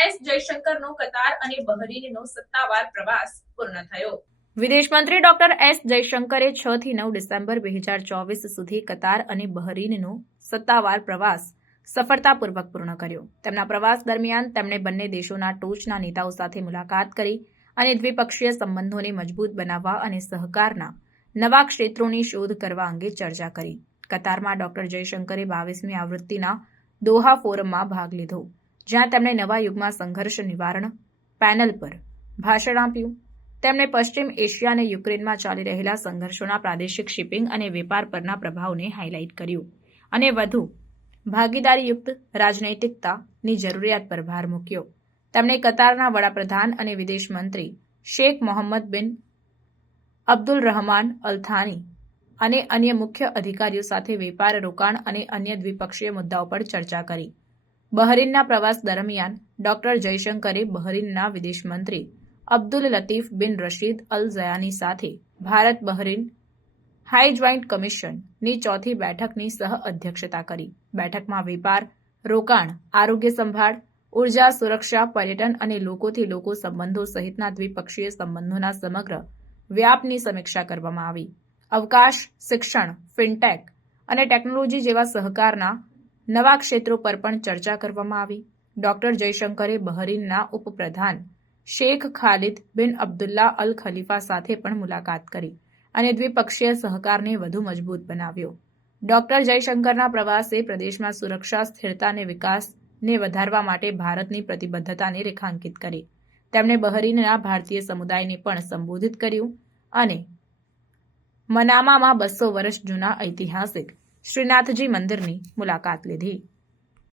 S જયશંકરનો કતાર અને બહરીનનો સત્તાવાર પ્રવાસ પૂર્ણ થયો. વિદેશ મંત્રી ડોક્ટર એસ જયશંકરે 6 થી 9 ડિસેમ્બર 2024 સુધી કતાર અને બહરીનનો સત્તાવાર પ્રવાસ સફળતાપૂર્વક પૂર્ણ કર્યો. તેમના પ્રવાસ દરમિયાન તેમણે બંને દેશોના ટોચના નેતાઓ સાથે મુલાકાત કરી અને દ્વિપક્ષીય સંબંધોને મજબૂત બનાવવા અને સહકારના નવા ક્ષેત્રોની શોધ કરવા અંગે ચર્ચા કરી. કતારમાં ડોક્ટર જયશંકરે 22મી આવૃત્તિના દોહા ફોરમમાં ભાગ લીધો, જ્યાં તેમણે નવા યુગમાં સંઘર્ષ નિવારણ પેનલ પર ભાષણ આપ્યું. તેમણે પશ્ચિમ એશિયા અને યુક્રેનમાં ચાલી રહેલા સંઘર્ષોના પ્રાદેશિક શિપિંગ અને વેપાર પરના પ્રભાવને હાઇલાઇટ કર્યું અને વધુ ભાગીદારીયુક્ત રાજનૈતિકતાની જરૂરિયાત પર ભાર મૂક્યો. તેમણે કતારના વડાપ્રધાન અને વિદેશ મંત્રી શેખ મોહમ્મદ બિન અબ્દુલરહમાન અલ થાની અને અન્ય મુખ્ય અધિકારીઓ સાથે વેપાર, રોકાણ અને અન્ય દ્વિપક્ષીય મુદ્દાઓ પર ચર્ચા કરી. બહરીનના પ્રવાસ દરમિયાન ડોક્ટર જયશંકરે બહરીનના વિદેશ મંત્રી અબ્દુલ લતીફ બિન રશીદ અલ ઝયાની સાથે ભારત બહરીન હાઈ જોઈન્ટ કમિશનની ચોથી બેઠકની સહ-અધ્યક્ષતા કરી. બેઠકમાં વેપાર, રોકાણ, આરોગ્ય સંભાળ, ઉર્જા, સુરક્ષા, પર્યટન અને લોકોથી લોકો સંબંધો સહિતના દ્વિપક્ષીય સંબંધોના સમગ્ર વ્યાપની સમીક્ષા કરવામાં આવી. અવકાશ, શિક્ષણ, ફિનટેક અને ટેકનોલોજી જેવા સહકારના નવા ક્ષેત્રો પર પણ ચર્ચા કરવામાં આવી. ડોક્ટર જયશંકરે બહરીનના ઉપપ્રધાન શેખ ખાલિદ બિન અબ્દુલ્લા અલ ખલીફા સાથે પણ મુલાકાત કરી અને દ્વિપક્ષીય સહકારને વધુ મજબૂત બનાવ્યો. ડોક્ટર જયશંકરના પ્રવાસે પ્રદેશમાં સુરક્ષા, સ્થિરતા અને વિકાસને વધારવા માટે ભારતની પ્રતિબદ્ધતાને રેખાંકિત કરી. તેમણે બહરીનના ભારતીય સમુદાયને પણ સંબોધિત કર્યું અને મનામામાં 200 વર્ષ જૂના ઐતિહાસિક શ્રીનાથજી મંદિરની મુલાકાત લીધી.